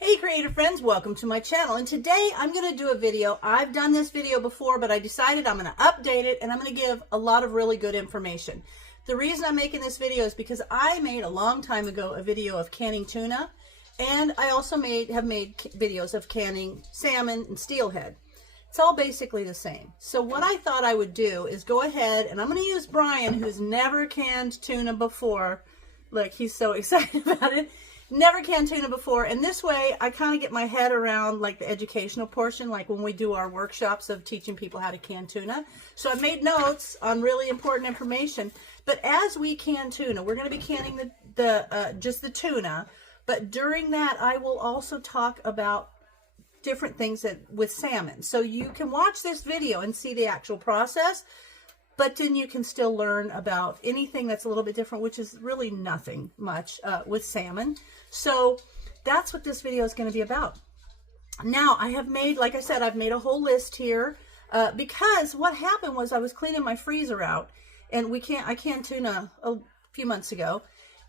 Hey creative friends, welcome to my channel, and today I'm going to do a video. I've done this video before, but I decided I'm going to update it and I'm going to give a lot of really good information. The reason I'm making this video is because I made a long time ago a video of canning tuna, and I also have made videos of canning salmon and steelhead. It's all basically the same. So what I thought I would do is go ahead, and I'm going to use Brian, who's never canned tuna before. Look, he's so excited about it. Never canned tuna before, and this way I kind of get my head around like the educational portion, like when we do our workshops of teaching people how to can tuna. So I've made notes on really important information. But as we can tuna, we're going to be canning just the tuna, but during that I will also talk about different things with salmon. So you can watch this video and see the actual process, but then you can still learn about anything that's a little bit different, which is really nothing much with salmon. So that's what this video is going to be about. Now I have made, like I said, I've made a whole list here because what happened was I was cleaning my freezer out, and I canned tuna a few months ago,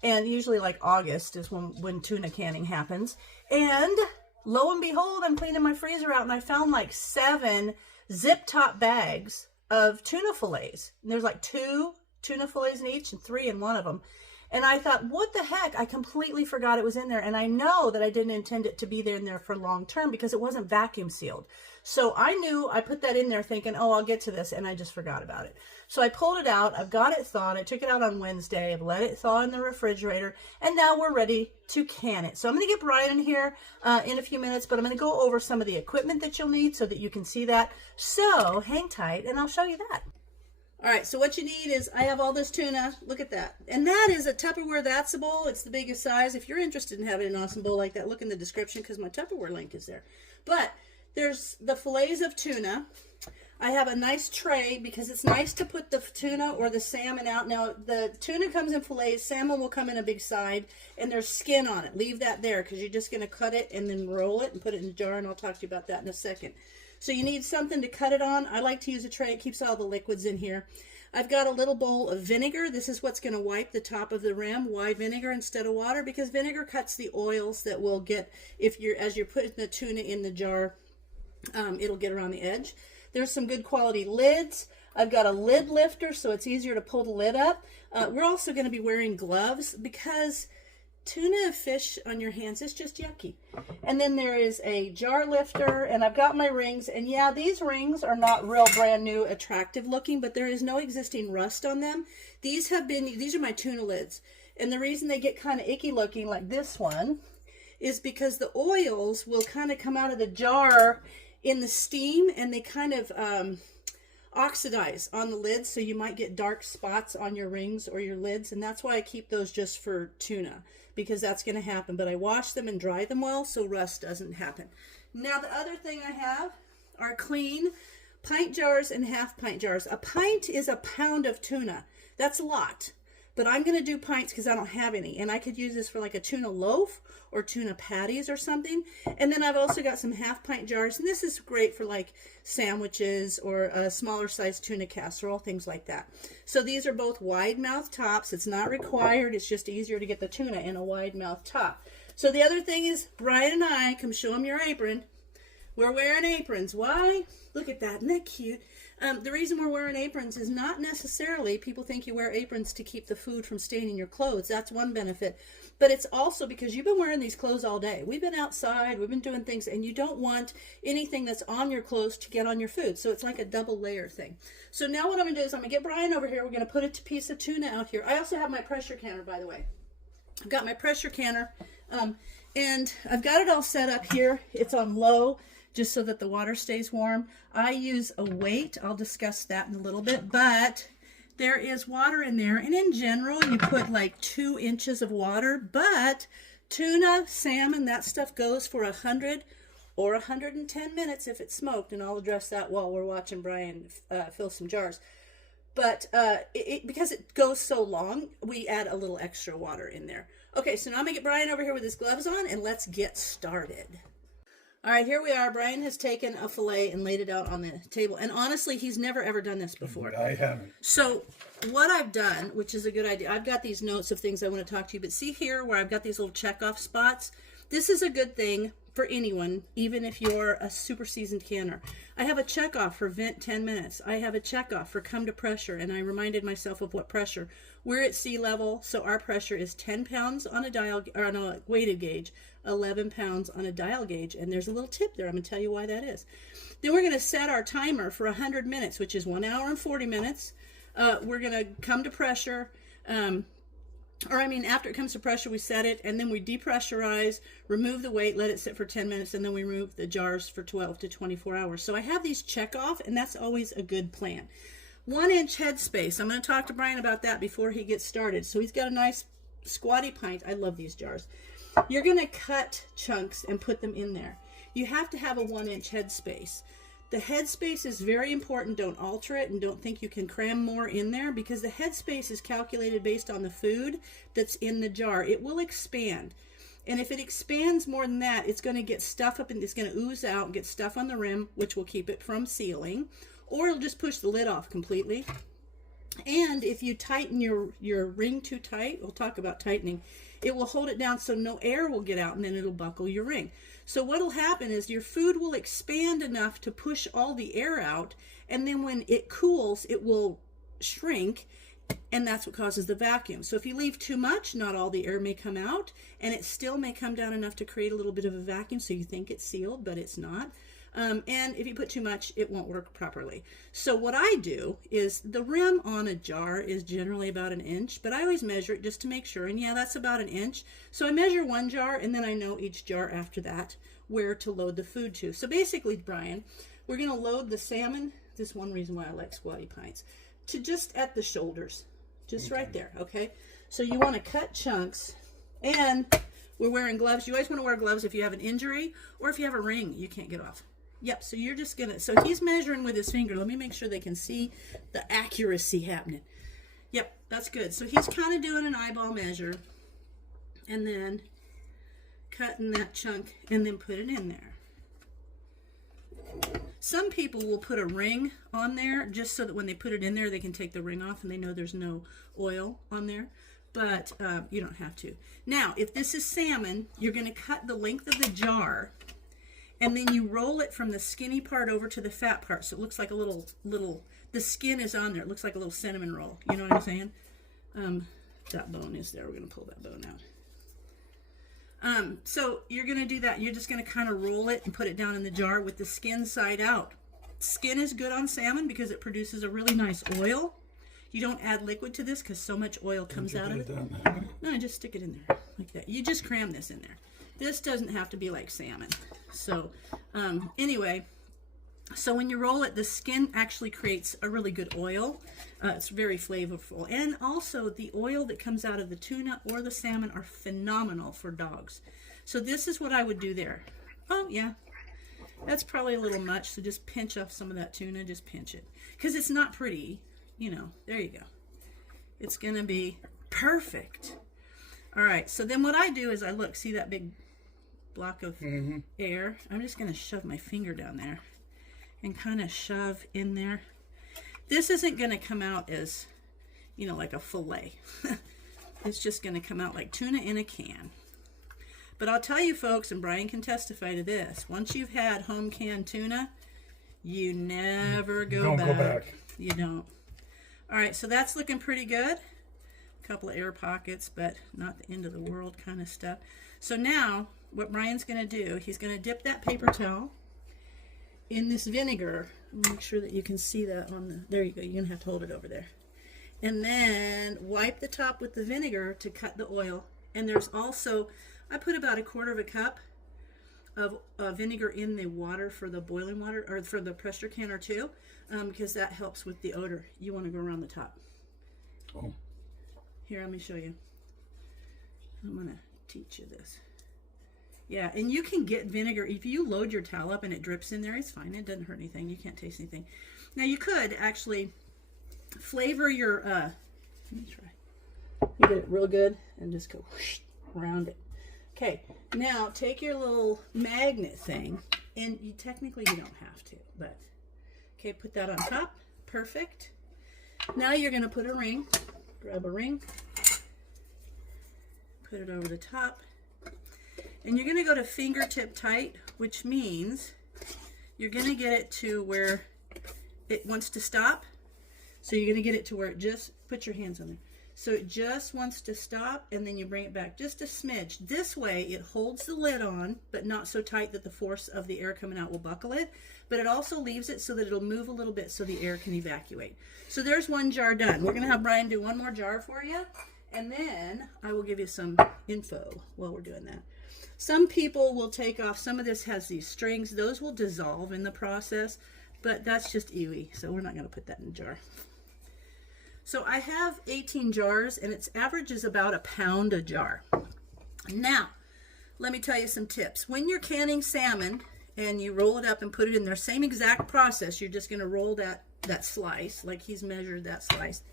and usually like August is when tuna canning happens. And lo and behold, I'm cleaning my freezer out and I found like 7 zip top bags of tuna fillets. And there's like 2 tuna fillets in each and 3 in one of them. And I thought, what the heck? I completely forgot it was in there. And I know that I didn't intend it to be there in there for long term because it wasn't vacuum sealed. So I knew I put that in there thinking, oh, I'll get to this. And I just forgot about it. So I pulled it out. I've got it thawed. I took it out on Wednesday. I've let it thaw in the refrigerator. And now we're ready to can it. So I'm going to get Brian in here in a few minutes, but I'm going to go over some of the equipment that you'll need so that you can see that. So hang tight and I'll show you that. All right, so what you need is, I have all this tuna. Look at that. And that is a Tupperware. That's a bowl. It's the biggest size. If you're interested in having an awesome bowl like that, look in the description because my Tupperware link is there. But there's the fillets of tuna. I have a nice tray because it's nice to put the tuna or the salmon out. Now, the tuna comes in fillets. Salmon will come in a big side, and there's skin on it. Leave that there because you're just going to cut it and then roll it and put it in a jar, and I'll talk to you about that in a second. So you need something to cut it on. I like to use a tray. It keeps all the liquids in here. I've got a little bowl of vinegar. This is what's going to wipe the top of the rim. Why vinegar instead of water? Because vinegar cuts the oils that will get, as you're putting the tuna in the jar, it'll get around the edge. There's some good quality lids. I've got a lid lifter so it's easier to pull the lid up. We're also going to be wearing gloves because tuna fish on your hands is just yucky. And then there is a jar lifter, and I've got my rings. And yeah, these rings are not real brand new, attractive looking, but there is no existing rust on them. These are my tuna lids. And the reason they get kind of icky looking like this one is because the oils will kind of come out of the jar in the steam, and they kind of oxidize on the lids, so you might get dark spots on your rings or your lids, and that's why I keep those just for tuna, because that's going to happen. But I wash them and dry them well so rust doesn't happen. Now the other thing I have are clean pint jars and half pint jars. A pint is a pound of tuna. That's a lot, but I'm going to do pints because I don't have any, and I could use this for like a tuna loaf or tuna patties or something. And then I've also got some half pint jars, and this is great for like sandwiches or a smaller size tuna casserole, things like that. So these are both wide mouth tops. It's not required. It's just easier to get the tuna in a wide mouth top. So the other thing is, Brian and I, come show them your apron. We're wearing aprons. Why? Look at that. Isn't that cute? The reason we're wearing aprons is not necessarily, people think you wear aprons to keep the food from staining your clothes. That's one benefit. But it's also because you've been wearing these clothes all day. We've been outside, we've been doing things, and you don't want anything that's on your clothes to get on your food. So it's like a double layer thing. So now what I'm going to do is I'm going to get Brian over here. We're going to put a piece of tuna out here. I also have my pressure canner, by the way. I've got my pressure canner, and I've got it all set up here. It's on low, just so that the water stays warm. I use a weight. I'll discuss that in a little bit, but there is water in there, and in general you put like 2 inches of water, but tuna, salmon, that stuff goes for 100 or 110 minutes if it's smoked, and I'll address that while we're watching Brian fill some jars. But because it goes so long, we add a little extra water in there. Okay, so now I'm gonna get Brian over here with his gloves on, and let's get started. All right, here we are. Brian has taken a fillet and laid it out on the table. And honestly, he's never ever done this before. I haven't. So what I've done, which is a good idea, I've got these notes of things I want to talk to you. But see here where I've got these little check-off spots? This is a good thing for anyone, even if you're a super seasoned canner. I have a checkoff for vent 10 minutes. I have a checkoff for come to pressure, and I reminded myself of what pressure. We're at sea level, so our pressure is 10 pounds on a dial, or on a weighted gauge, 11 pounds on a dial gauge, and there's a little tip there. I'm going to tell you why that is. Then we're going to set our timer for 100 minutes, which is 1 hour and 40 minutes. We're going to come to pressure. After it comes to pressure, we set it, and then we depressurize, remove the weight, let it sit for 10 minutes, and then we remove the jars for 12 to 24 hours. So I have these check off, and that's always a good plan. 1-inch headspace. I'm going to talk to Brian about that before he gets started. So he's got a nice squatty pint. I love these jars. You're going to cut chunks and put them in there. You have to have a 1-inch headspace. The headspace is very important. Don't alter it, and don't think you can cram more in there, because the headspace is calculated based on the food that's in the jar. It will expand. And if it expands more than that, it's going to get stuff up and it's going to ooze out and get stuff on the rim, which will keep it from sealing, or it'll just push the lid off completely. And if you tighten your ring too tight, we'll talk about tightening, it will hold it down so no air will get out, and then it'll buckle your ring. So what will happen is your food will expand enough to push all the air out, and then when it cools, it will shrink, and that's what causes the vacuum. So if you leave too much, not all the air may come out, and it still may come down enough to create a little bit of a vacuum, so you think it's sealed, but it's not. And if you put too much, it won't work properly. So what I do is, the rim on a jar is generally about 1 inch, but I always measure it just to make sure. And yeah, that's about 1 inch. So I measure one jar, and then I know each jar after that where to load the food to. So basically, Brian, we're going to load the salmon. This is one reason why I like squatty pints, to just at the shoulders, just right there. Okay. So you want to cut chunks, and we're wearing gloves. You always want to wear gloves if you have an injury or if you have a ring you can't get off. Yep, so you're just going to, so he's measuring with his finger. Let me make sure they can see the accuracy happening. Yep, that's good. So he's kind of doing an eyeball measure, and then cutting that chunk and then put it in there. Some people will put a ring on there just so that when they put it in there, they can take the ring off and they know there's no oil on there. But you don't have to. Now, if this is salmon, you're going to cut the length of the jar, and then you roll it from the skinny part over to the fat part. So it looks like a little, the skin is on there. It looks like a little cinnamon roll. You know what I'm saying? That bone is there. We're going to pull that bone out. So you're going to do that. You're just going to kind of roll it and put it down in the jar with the skin side out. Skin is good on salmon because it produces a really nice oil. You don't add liquid to this because so much oil comes out of it. No, just stick it in there like that. You just cram this in there. This doesn't have to be like salmon. So anyway, so when you roll it, the skin actually creates a really good oil. It's very flavorful. And also the oil that comes out of the tuna or the salmon are phenomenal for dogs. So this is what I would do there. Oh yeah, that's probably a little much. So just pinch off some of that tuna, just pinch it. Because it's not pretty, you know, there you go. It's gonna be perfect. All right, so then what I do is I look, see that big block of air? I'm just going to shove my finger down there and kind of shove in there. This isn't going to come out as, you know, like a fillet. It's just going to come out like tuna in a can. But I'll tell you folks, and Brian can testify to this, once you've had home canned tuna, you never go back. You don't. All right, so that's looking pretty good. A couple of air pockets, but not the end of the world kind of stuff. So now what Brian's going to do, he's going to dip that paper towel in this vinegar. Make sure that you can see that on the, there you go. You're going to have to hold it over there. And then wipe the top with the vinegar to cut the oil. And there's also, I put about 1/4 cup of vinegar in the water for the boiling water, or for the pressure can or two, because that helps with the odor. You want to go around the top. Oh. Here, let me show you. I'm going to teach you this. Yeah, and you can get vinegar. If you load your towel up and it drips in there, it's fine. It doesn't hurt anything. You can't taste anything. Now, you could actually flavor your, let me try. You get it real good and just go whoosh around it. Okay, now take your little magnet thing, and you technically you don't have to, but okay, put that on top. Perfect. Now you're going to put a ring. Grab a ring. Put it over the top. And you're going to go to fingertip tight, which means you're going to get it to where it wants to stop. So you're going to get it to where it just, put your hands on there. So it just wants to stop, and then you bring it back just a smidge. This way it holds the lid on, but not so tight that the force of the air coming out will buckle it. But it also leaves it so that it'll move a little bit so the air can evacuate. So there's one jar done. We're going to have Brian do one more jar for you, and then I will give you some info while we're doing that. Some people will take off, some of this has these strings. Those will dissolve in the process, but that's just ewy, so we're not going to put that in the jar. So I have 18 jars, and its average is about a pound a jar. Now, let me tell you some tips. When you're canning salmon and you roll it up and put it in their same exact process, you're just going to roll that slice, like he's measured that slice.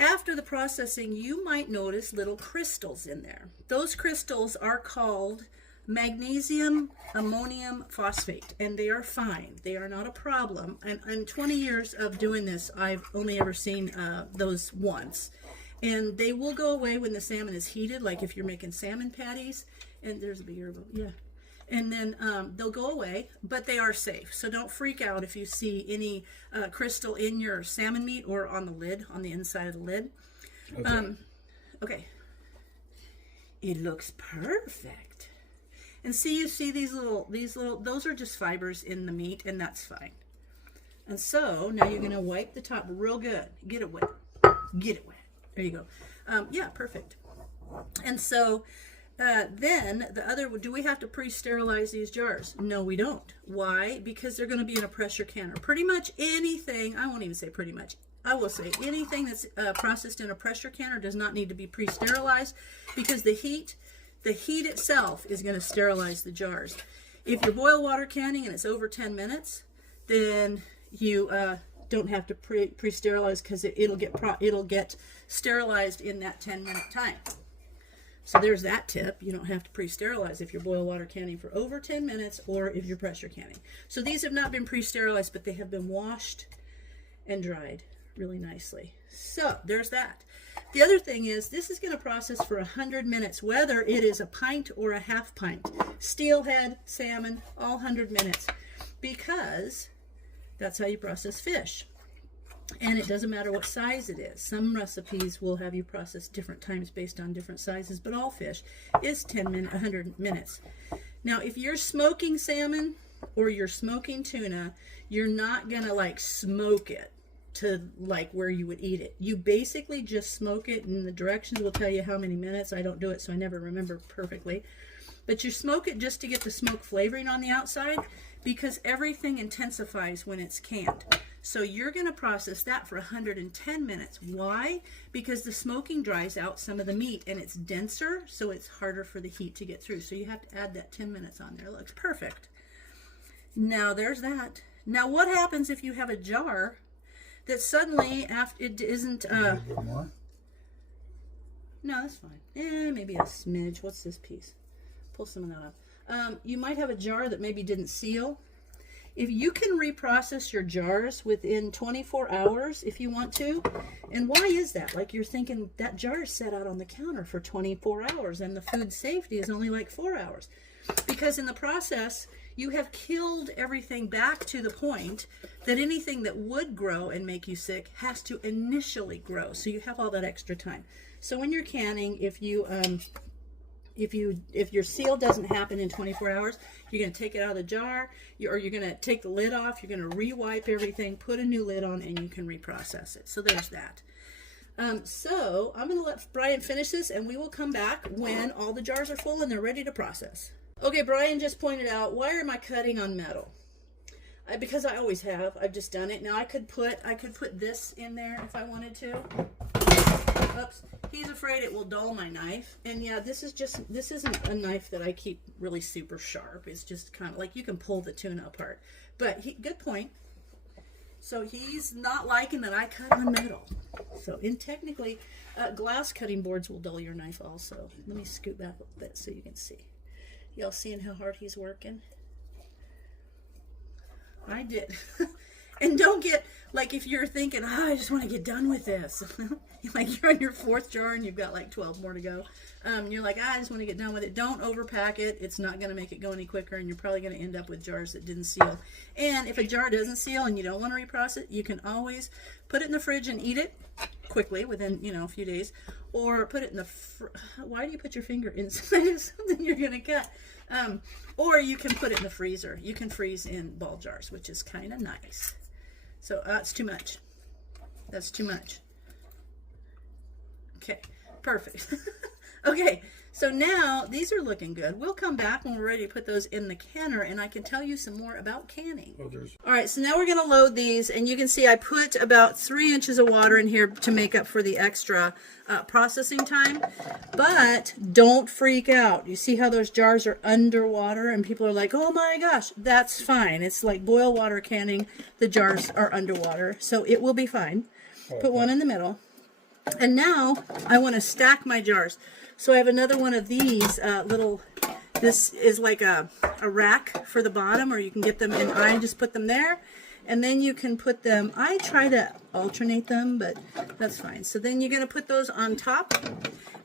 After the processing, you might notice little crystals in there. Those crystals are called magnesium ammonium phosphate, and they are fine. They are not a problem. And in 20 years of doing this, I've only ever seen those once. And they will go away when the salmon is heated, like if you're making salmon patties. And there's a big earboat, yeah. And then they'll go away, but they are safe. So don't freak out if you see any crystal in your salmon meat or on the lid, on the inside of the lid. Okay. Okay. It looks perfect. And see, you see these little, those are just fibers in the meat, and that's fine. And so now you're going to wipe the top real good. Get it wet. Get it wet. There you go. Yeah, perfect. And so then the other, do we have to pre-sterilize these jars? No, we don't. Why? Because they're going to be in a pressure canner. Pretty much anything, I won't even say pretty much, I will say anything that's processed in a pressure canner does not need to be pre-sterilized, because the heat itself is going to sterilize the jars. If you're boil water canning and it's over 10 minutes, then you don't have to pre-sterilize, because it'll get sterilized in that 10-minute time. So there's that tip. You don't have to pre-sterilize if you're boil water canning for over 10 minutes or if you're pressure canning. So these have not been pre-sterilized, but they have been washed and dried really nicely. So there's that. The other thing is, this is going to process for 100 minutes, whether it is a pint or a half pint. Steelhead, salmon, all 100 minutes, because that's how you process fish. And it doesn't matter what size it is. Some recipes will have you process different times based on different sizes, but all fish is 100 minutes. Now, if you're smoking salmon or you're smoking tuna, you're not going to like smoke it to like where you would eat it. You basically just smoke it, and the directions will tell you how many minutes. I don't do it, so I never remember perfectly. But you smoke it just to get the smoke flavoring on the outside, because everything intensifies when it's canned. So you're going to process that for 110 minutes. Why? Because the smoking dries out some of the meat, and it's denser, so it's harder for the heat to get through. So you have to add that 10 minutes on there. It looks perfect. Now there's that. Now what happens if you have a jar that suddenly, after it isn't, no, that's fine. Maybe a smidge. What's this piece? Pull some of that off. You might have a jar that maybe didn't seal. If you can reprocess your jars within 24 hours if you want to, and why is that? Like, you're thinking that jar is set out on the counter for 24 hours and the food safety is only like 4 hours. Because in the process, you have killed everything back to the point that anything that would grow and make you sick has to initially grow. So you have all that extra time. So when you're canning, if your seal doesn't happen in 24 hours, you're going to take it out of the jar, or you're going to take the lid off, you're going to re-wipe everything, put a new lid on, and you can reprocess it. So there's that. So I'm going to let Brian finish this, and we will come back when all the jars are full and they're ready to process. Okay, Brian just pointed out, why am I cutting on metal? Because I always have. I've just done it. Now I could put this in there if I wanted to. Oops. He's afraid it will dull my knife. And yeah, this isn't a knife that I keep really super sharp. It's just kind of like, you can pull the tuna apart. But good point. So he's not liking that I cut on metal. So technically, glass cutting boards will dull your knife also. Let me scoot back a bit so you can see. Y'all seeing how hard he's working? I did. And don't get, like, if you're thinking, oh, I just want to get done with this. Like you're on your 4th jar and you've got like 12 more to go. You're like, I just want to get done with it. Don't overpack it. It's not going to make it go any quicker, and you're probably going to end up with jars that didn't seal. And if a jar doesn't seal and you don't want to reprocess it, you can always put it in the fridge and eat it quickly within, you know, a few days. Or put it in the, why do you put your finger inside of something you're going to cut? Or you can put it in the freezer. You can freeze in ball jars, which is kind of nice. So it's too much. That's too much. Okay, perfect. Okay, so now these are looking good. We'll come back when we're ready to put those in the canner, and I can tell you some more about canning. All right, so now we're going to load these, and you can see I put about 3 inches of water in here to make up for the extra processing time. But don't freak out. You see how those jars are underwater, and people are like, oh my gosh, that's fine. It's like boil water canning. The jars are underwater, so it will be fine. Put one in the middle. And now I want to stack my jars. So I have another one of these this is like a rack for the bottom, or you can get them in, I just put them there. And then you can put them, I try to alternate them, but that's fine. So then you're going to put those on top.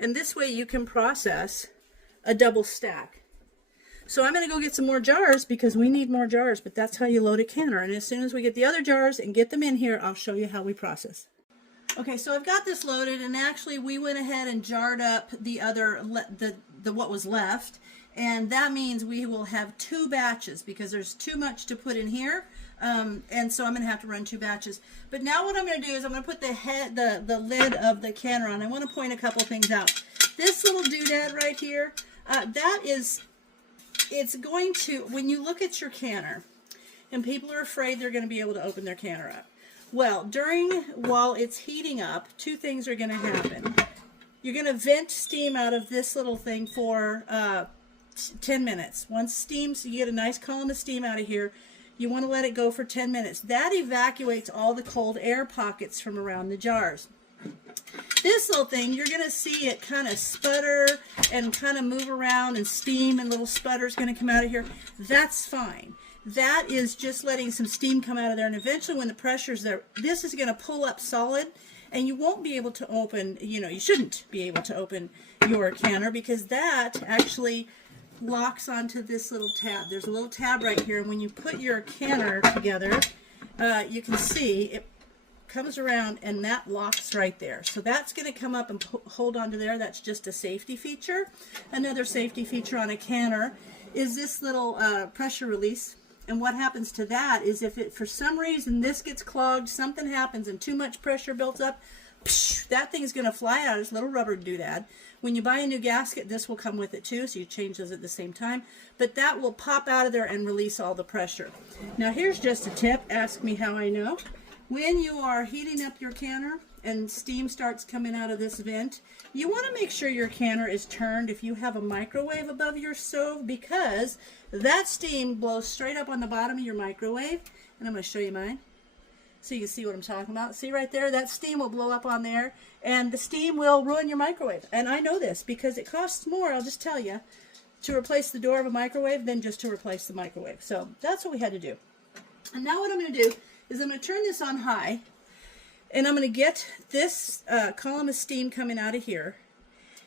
And this way you can process a double stack. So I'm going to go get some more jars because we need more jars, but that's how you load a canner. And as soon as we get the other jars and get them in here, I'll show you how we process. Okay, so I've got this loaded, and actually we went ahead and jarred up the other, what was left, and that means we will have 2 batches because there's too much to put in here, and so I'm going to have to run 2 batches. But now what I'm going to do is I'm going to put the lid of the canner on. I want to point a couple things out. This little doodad right here, it's going to, when you look at your canner, and people are afraid they're going to be able to open their canner up. Well, while it's heating up, 2 things are going to happen. You're going to vent steam out of this little thing for 10 minutes. Once steams, you get a nice column of steam out of here. You want to let it go for 10 minutes. That evacuates all the cold air pockets from around the jars. This little thing, you're going to see it kind of sputter and kind of move around, and steam and little sputters going to come out of here. That's fine. That is just letting some steam come out of there, and eventually when the pressure's there, this is going to pull up solid, and you won't be able to open, you shouldn't be able to open your canner because that actually locks onto this little tab. There's a little tab right here, and when you put your canner together, you can see it comes around and that locks right there. So that's going to come up and hold onto there. That's just a safety feature. Another safety feature on a canner is this little pressure release. And what happens to that is if it, for some reason, this gets clogged, something happens and too much pressure builds up, that thing's going to fly out. It's a little rubber doodad. When you buy a new gasket, this will come with it too, so you change those at the same time. But that will pop out of there and release all the pressure. Now here's just a tip. Ask me how I know. When you are heating up your canner and steam starts coming out of this vent, you want to make sure your canner is turned if you have a microwave above your stove, because that steam blows straight up on the bottom of your microwave. And I'm going to show you mine so you can see what I'm talking about. See right there, that steam will blow up on there, and the steam will ruin your microwave. And I know this because it costs more, I'll just tell you, to replace the door of a microwave than just to replace the microwave. So that's what we had to do. And now what I'm going to do is I'm going to turn this on high, and I'm going to get this column of steam coming out of here.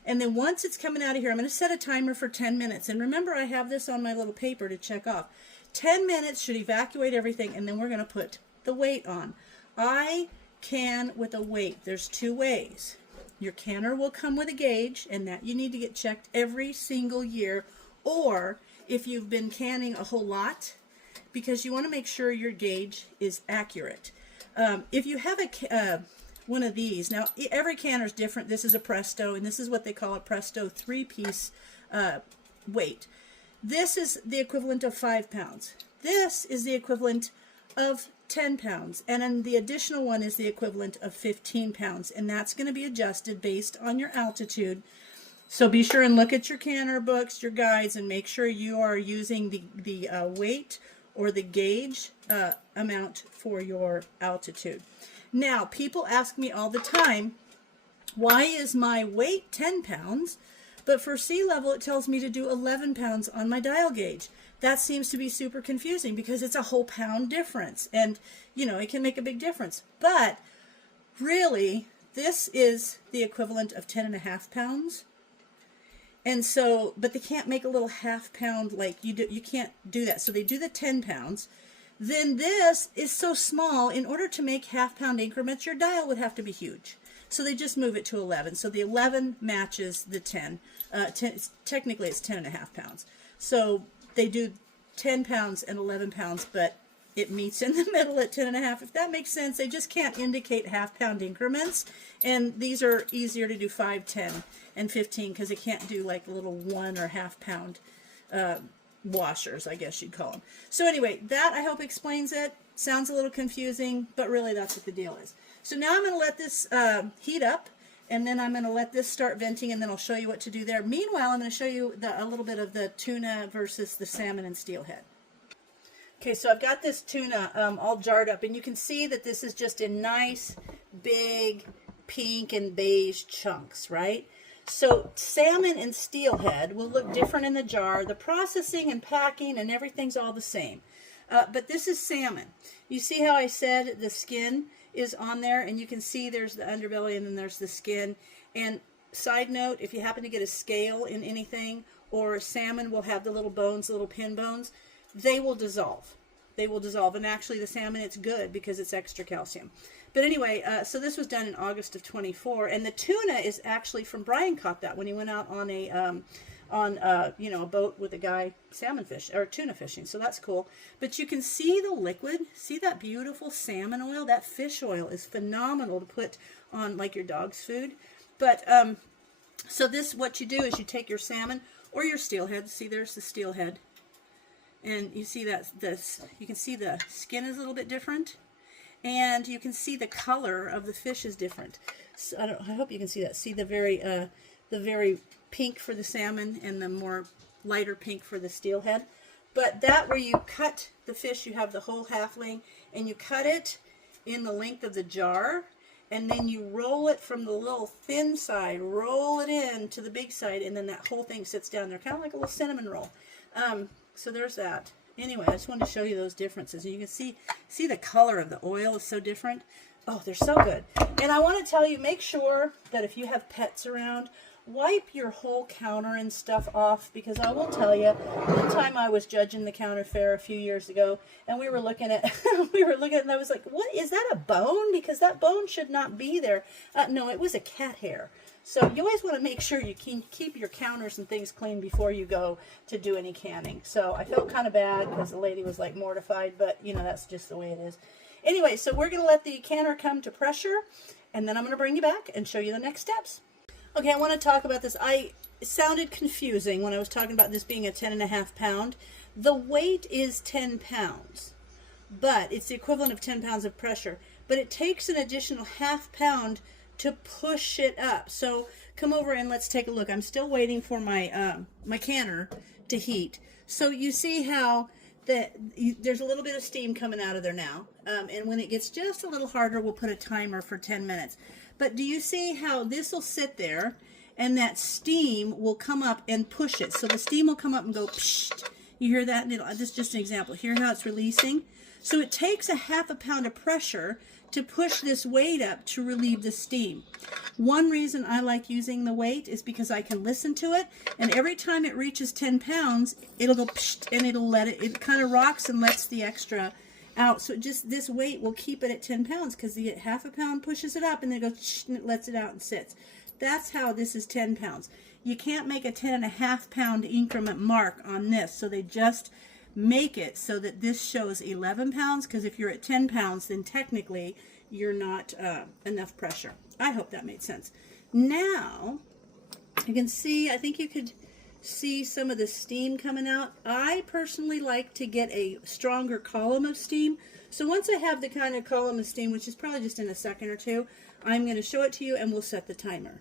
And then once it's coming out of here, I'm going to set a timer for 10 minutes. And remember, I have this on my little paper to check off. 10 minutes should evacuate everything, and then we're going to put the weight on. I can with a weight. There's 2 ways. Your canner will come with a gauge, and that you need to get checked every single year. Or if you've been canning a whole lot, because you want to make sure your gauge is accurate. If you have one of these, now every canner is different. This is a Presto, and this is what they call a Presto 3-piece weight. This is the equivalent of 5 pounds. This is the equivalent of 10 pounds, and then the additional one is the equivalent of 15 pounds, and that's going to be adjusted based on your altitude. So be sure and look at your canner books, your guides, and make sure you are using the weight or the gauge amount for your altitude. Now, people ask me all the time, why is my weight 10 pounds, But for sea level, it tells me to do 11 pounds on my dial gauge. That seems to be super confusing because it's a whole pound difference. And, you know, it can make a big difference. But really, this is the equivalent of 10.5 pounds. And so, but they can't make a little half pound like you do. You can't do that. So they do the 10 pounds. Then this is so small, in order to make half pound increments, your dial would have to be huge. So they just move it to 11. So the 11 matches the 10. Technically, it's 10.5 pounds. So they do 10 pounds and 11 pounds, but it meets in the middle at 10.5. If that makes sense, they just can't indicate half pound increments. And these are easier to do 5, 10, and 15 because they can't do like little 1 or half pound washers, I guess you'd call them. So anyway, that I hope explains it. Sounds a little confusing, but really that's what the deal is. So now I'm going to let this heat up, and then I'm going to let this start venting, and then I'll show you what to do there. Meanwhile, I'm going to show you a little bit of the tuna versus the salmon and steelhead. Okay, so I've got this tuna all jarred up, and you can see that this is just in nice, big, pink and beige chunks, right? So salmon and steelhead will look different in the jar. The processing and packing and everything's all the same. But this is salmon. You see how I said the skin is on there, and you can see there's the underbelly and then there's the skin. And side note, if you happen to get a scale in anything, or salmon will have the little bones, the little pin bones, they will dissolve. They will dissolve. And actually the salmon, it's good because it's extra calcium. But anyway, so this was done in August of 24, and the tuna is actually from Brian caught that when he went out on a you know, a boat with a guy salmon fish or tuna fishing. So that's cool. But you can see the liquid. See that beautiful salmon oil? That fish oil is phenomenal to put on like your dog's food. But so this, what you do is you take your salmon or your steelhead. See, there's the steelhead, and you see that you can see the skin is a little bit different. And you can see the color of the fish is different. So I hope you can see that. See the very pink for the salmon and the more lighter pink for the steelhead. But that where you cut the fish, you have the whole halfling, and you cut it in the length of the jar, and then you roll it from the little thin side, roll it in to the big side, and then that whole thing sits down there, kind of like a little cinnamon roll. So there's that. Anyway, I just wanted to show you those differences. And you can see the color of the oil is so different. Oh, they're so good. And I want to tell you, make sure that if you have pets around, wipe your whole counter and stuff off, because I will tell you, one time I was judging the counter fare a few years ago, and we were looking at and I was like, what is that, a bone? Because that bone should not be there. No, it was a cat hair. So you always want to make sure you can keep your counters and things clean before you go to do any canning. So I felt kind of bad because the lady was like mortified, but you know, that's just the way it is. Anyway, so we're going to let the canner come to pressure, and then I'm going to bring you back and show you the next steps. Okay, I want to talk about this. It sounded confusing when I was talking about this being a 10.5 pound. The weight is 10 pounds, but it's the equivalent of 10 pounds of pressure. But it takes an additional half pound to push it up. So come over and let's take a look. I'm still waiting for my my canner to heat. So you see how there's a little bit of steam coming out of there now. And when it gets just a little harder, we'll put a timer for 10 minutes. But do you see how this will sit there and that steam will come up and push it? So the steam will come up and go psh. You hear that? This is just an example. Hear how it's releasing? So it takes a half a pound of pressure to push this weight up to relieve the steam. One reason I like using the weight is because I can listen to it, and every time it reaches 10 pounds, it'll go psh, and it'll let it kind of rocks and lets the extra out. So just this weight will keep it at 10 pounds because the half a pound pushes it up and then it goes psh, and it lets it out and sits. That's how this is 10 pounds. You can't make a 10.5 pound increment mark on this, so they just make it so that this shows 11 pounds, because if you're at 10 pounds, then technically you're not enough pressure. I hope that made sense. Now, you can see, I think you could see some of the steam coming out. I personally like to get a stronger column of steam. So once I have the kind of column of steam, which is probably just in a second or two, I'm going to show it to you and we'll set the timer.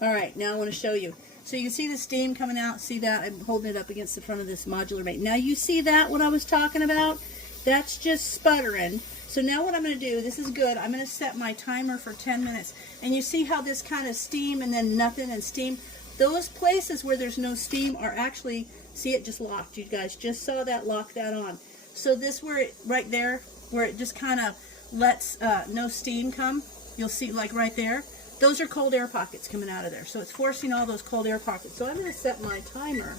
All right, now I want to show you. So you can see the steam coming out. See that? I'm holding it up against the front of this modular bait. Now you see that, what I was talking about? That's just sputtering. So now what I'm going to do, this is good, I'm going to set my timer for 10 minutes. And you see how this kind of steam and then nothing and steam? Those places where there's no steam are actually, see, it just locked. You guys just saw that lock that on. So this where it, right there, where it just kind of lets no steam come, you'll see like right there, those are cold air pockets coming out of there. So it's forcing all those cold air pockets. So I'm going to set my timer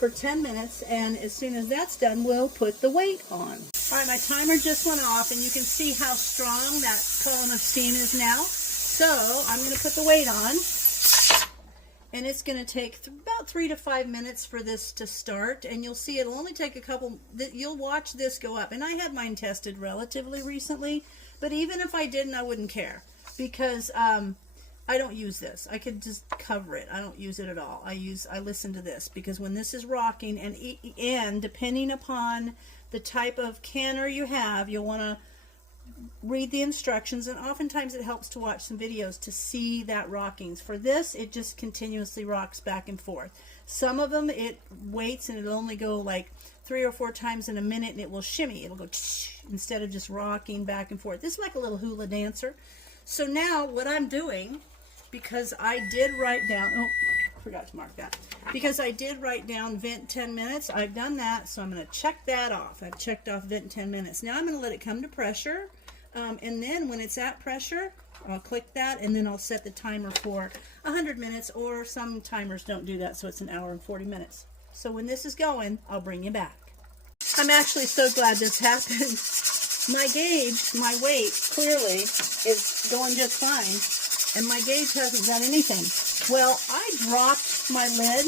for 10 minutes, and as soon as that's done, we'll put the weight on. All right, my timer just went off, and you can see how strong that column of steam is now. So I'm going to put the weight on, and it's going to take about 3 to 5 minutes for this to start, and you'll see it'll only take a couple, you'll watch this go up. And I had mine tested relatively recently, but even if I didn't, I wouldn't care, because I don't use this. I could just cover it. I don't use it at all. I listen to this, because when this is rocking, and depending upon the type of canner you have, you'll want to read the instructions, and oftentimes it helps to watch some videos to see that rockings. For this, it just continuously rocks back and forth. Some of them it waits and it'll only go like 3 or 4 times in a minute, and it will shimmy. It'll go instead of just rocking back and forth. This is like a little hula dancer. So now what I'm doing, because I did write down, oh, forgot to mark that, because I did write down vent 10 minutes. I've done that, so I'm going to check that off. I've checked off vent 10 minutes. Now I'm going to let it come to pressure. And then when it's at pressure, I'll click that, and then I'll set the timer for 100 minutes, or some timers don't do that, so it's 1 hour and 40 minutes. So when this is going, I'll bring you back. I'm actually so glad this happened. My gauge, my weight, clearly is going just fine, and my gauge hasn't done anything. Well, I dropped my lid.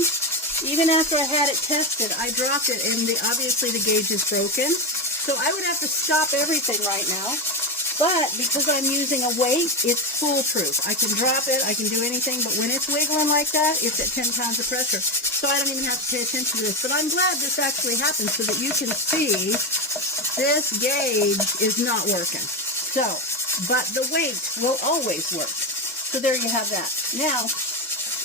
Even after I had it tested, I dropped it, and obviously the gauge is broken. So I would have to stop everything right now. But because I'm using a weight, it's foolproof. I can drop it, I can do anything, but when it's wiggling like that, it's at 10 pounds of pressure. So I don't even have to pay attention to this. But I'm glad this actually happened so that you can see this gauge is not working. So, but the weight will always work. So there you have that. Now,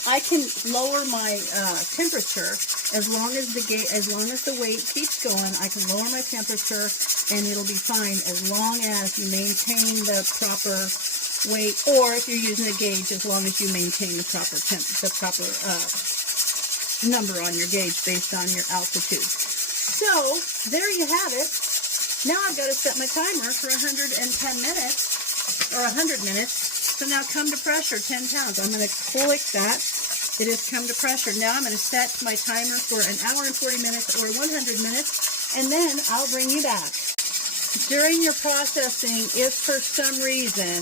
I can lower my temperature as long as the weight keeps going. I can lower my temperature, and it'll be fine as long as you maintain the proper weight, or if you're using a gauge, as long as you maintain the proper number on your gauge based on your altitude. So there you have it. Now I've got to set my timer for 110 minutes or 100 minutes. So now come to pressure, 10 pounds. I'm going to click that. It has come to pressure. Now I'm going to set my timer for 1 hour and 40 minutes or 100 minutes, and then I'll bring you back. During your processing, if for some reason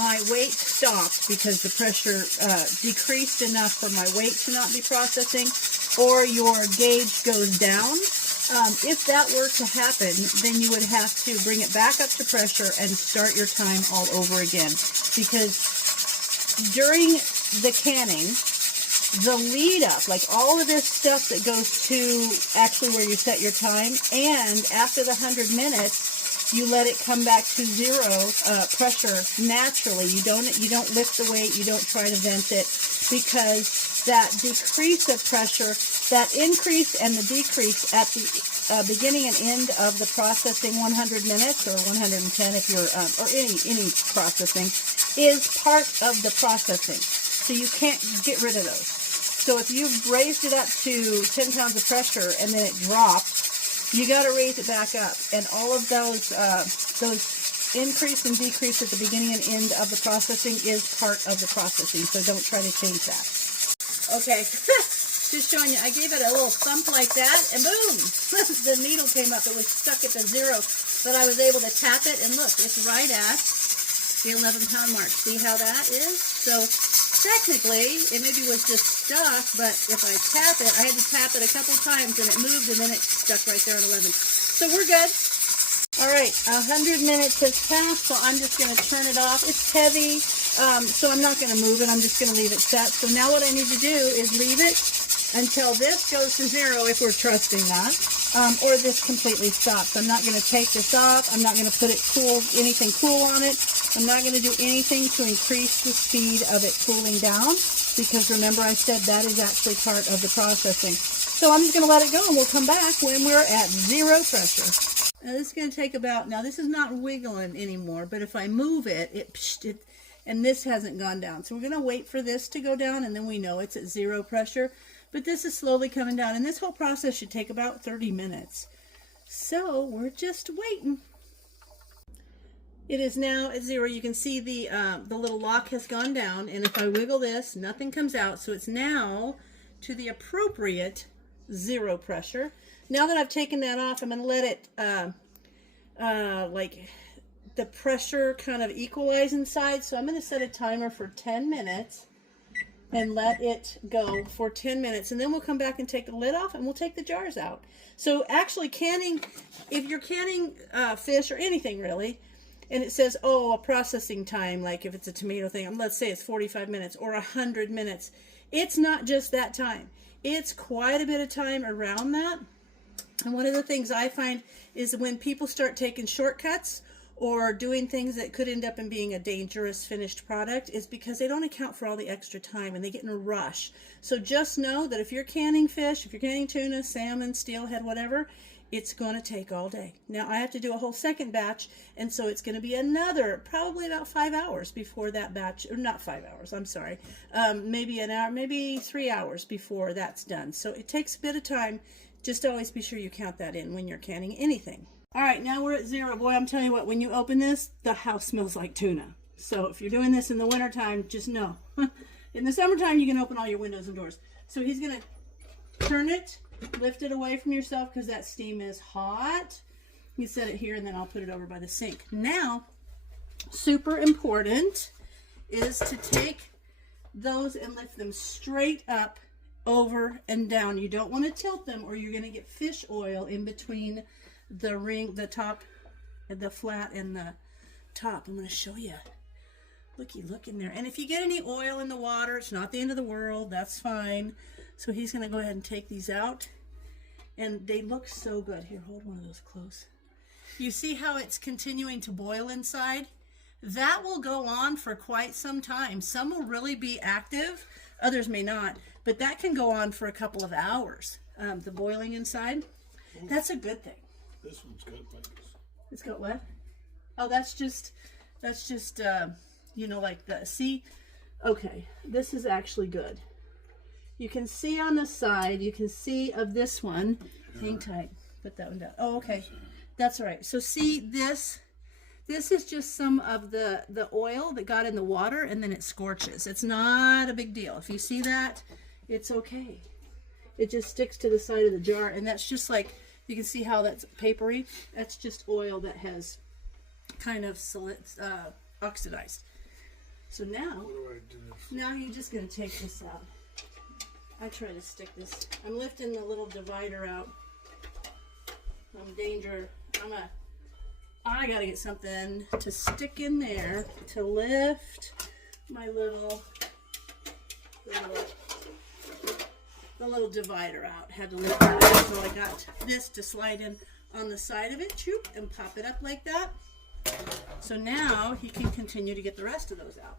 my weight stopped because the pressure decreased enough for my weight to not be processing, or your gauge goes down, if that were to happen, then you would have to bring it back up to pressure and start your time all over again. Because during the canning, the lead up, like all of this stuff that goes to actually where you set your time, and after the 100 minutes, you let it come back to 0 pressure naturally. You don't lift the weight, you don't try to vent it, because that decrease of pressure, that increase and the decrease at the beginning and end of the processing 100 minutes or 110 if you're, or any processing, is part of the processing. So you can't get rid of those. So if you've raised it up to 10 pounds of pressure and then it dropped, you got to raise it back up. And all of those increase and decrease at the beginning and end of the processing is part of the processing. So don't try to change that. Okay, just showing you. I gave it a little thump like that, and boom, the needle came up. It was stuck at the 0, but I was able to tap it, and look, it's right at the 11-pound mark. See how that is? So technically, it maybe was just stuck, but if I tap it, I had to tap it a couple times, and it moved, and then it stuck right there at 11. So we're good. All right, 100 minutes has passed, so I'm just going to turn it off. It's heavy, so I'm not going to move it. I'm just going to leave it set. So now what I need to do is leave it until this goes to 0, if we're trusting that, or this completely stops. I'm not going to take this off. I'm not going to put it anything cool on it. I'm not going to do anything to increase the speed of it cooling down, because remember I said that is actually part of the processing. So I'm just going to let it go, and we'll come back when we're at 0 pressure. Now this is going to take about, now this is not wiggling anymore, but if I move it, and this hasn't gone down. So we're going to wait for this to go down, and then we know it's at 0 pressure. But this is slowly coming down, and this whole process should take about 30 minutes. So we're just waiting. It is now at 0. You can see the little lock has gone down, and if I wiggle this, nothing comes out. So it's now to the appropriate 0 pressure. Now that I've taken that off, I'm going to let it like the pressure kind of equalize inside. So I'm going to set a timer for 10 minutes and let it go for 10 minutes, and then we'll come back and take the lid off, and we'll take the jars out. So actually canning, if you're canning fish or anything really, and it says, oh, a processing time, like if it's a tomato thing, let's say it's 45 minutes or 100 minutes. It's not just that time. It's quite a bit of time around that. And one of the things I find is when people start taking shortcuts or doing things that could end up in being a dangerous finished product is because they don't account for all the extra time and they get in a rush. So just know that if you're canning fish, if you're canning tuna, salmon, steelhead, whatever, it's going to take all day. Now I have to do a whole second batch, and so it's going to be another probably about 5 hours before that batch, or not 5 hours, I'm sorry, maybe an hour, maybe 3 hours before that's done. So it takes a bit of time. Just always be sure you count that in when you're canning anything. All right, now we're at 0. Boy, I'm telling you what, when you open this, the house smells like tuna. So if you're doing this in the wintertime, just know. In the summertime, you can open all your windows and doors. So he's going to turn it, lift it away from yourself because that steam is hot. You set it here, and then I'll put it over by the sink. Now, super important is to take those and lift them straight up, over and down. You don't want to tilt them, or you're going to get fish oil in between the ring, the top, the flat, and the top. I'm going to show you. Look in there. And if you get any oil in the water, it's not the end of the world. That's fine. So he's going to go ahead and take these out. And they look so good. Here, hold one of those close. You see how it's continuing to boil inside? That will go on for quite some time. Some will really be active. Others may not. But that can go on for a couple of hours. The boiling inside. That's a good thing. This one's got bugs. It's got what? Oh, that's just you know, like the, see? Okay, this is actually good. You can see on the side, you can see of this one. Hang tight. Put that one down. Oh, okay. That's all right. So see this? This is just some of the oil that got in the water, and then it scorches. It's not a big deal. If you see that, it's okay. It just sticks to the side of the jar, and that's just like, you can see how that's papery. That's just oil that has kind of oxidized. So now, What do I do? now you're just going to take this out. I try to stick this. I'm lifting the little divider out. I'm danger. I got to get something to stick in there to lift my the little divider out. Had to lift it out, so I got this to slide in on the side of it, choop, and pop it up like that. So now he can continue to get the rest of those out.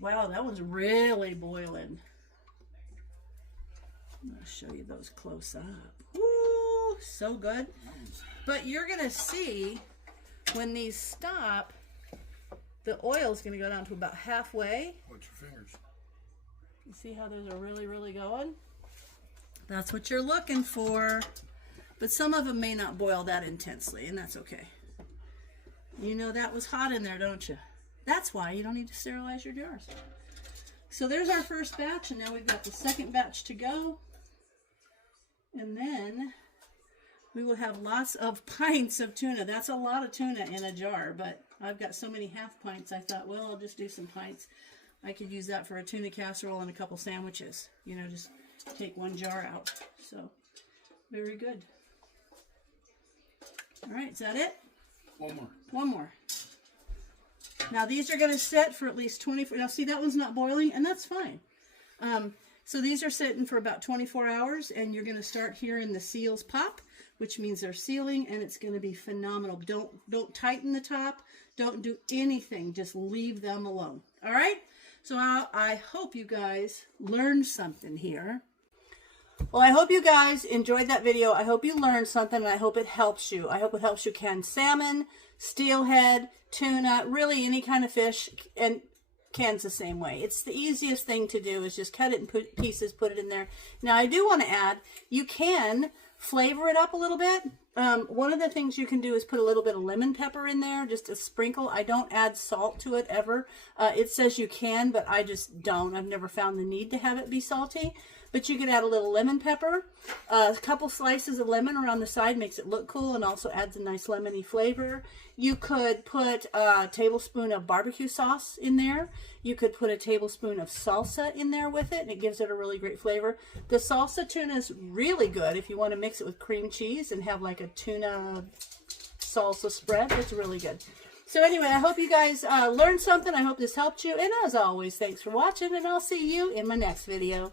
Wow, that one's really boiling. I'm going to show you those close up. Woo, so good. But you're going to see when these stop, the oil's going to go down to about halfway. Watch your fingers. You see how those are really, really going? That's what you're looking for. But some of them may not boil that intensely, and that's okay. You know that was hot in there, don't you? That's why you don't need to sterilize your jars. So there's our first batch, and now we've got the second batch to go. And then we will have lots of pints of tuna. That's a lot of tuna in a jar, but I've got so many half pints, I thought, well, I'll just do some pints. I could use that for a tuna casserole and a couple sandwiches. You know, just take one jar out. So, very good. All right, is that it? One more. One more. Now, these are going to set for at least 24. Now, see, that one's not boiling, and that's fine. So these are sitting for about 24 hours, and you're going to start hearing the seals pop, which means they're sealing, and it's going to be phenomenal. Don't tighten the top. Don't do anything. Just leave them alone. All right? So I hope you guys learned something here. Well, I hope you guys enjoyed that video. I hope you learned something, and I hope it helps you. I hope it helps you can salmon, steelhead, tuna, really any kind of fish, and cans the same way. It's the easiest thing to do is just cut it in pieces, put it in there. Now, I do want to add, you can flavor it up a little bit. One of the things you can do is put a little bit of lemon pepper in there, just a sprinkle. I don't add salt to it ever. It says you can, but I just don't. I've never found the need to have it be salty. But you can add a little lemon pepper. A couple slices of lemon around the side makes it look cool and also adds a nice lemony flavor. You could put a tablespoon of barbecue sauce in there. You could put a tablespoon of salsa in there with it, and it gives it a really great flavor. The salsa tuna is really good if you want to mix it with cream cheese and have like a tuna salsa spread. It's really good. So anyway, I hope you guys learned something. I hope this helped you. And as always, thanks for watching, and I'll see you in my next video.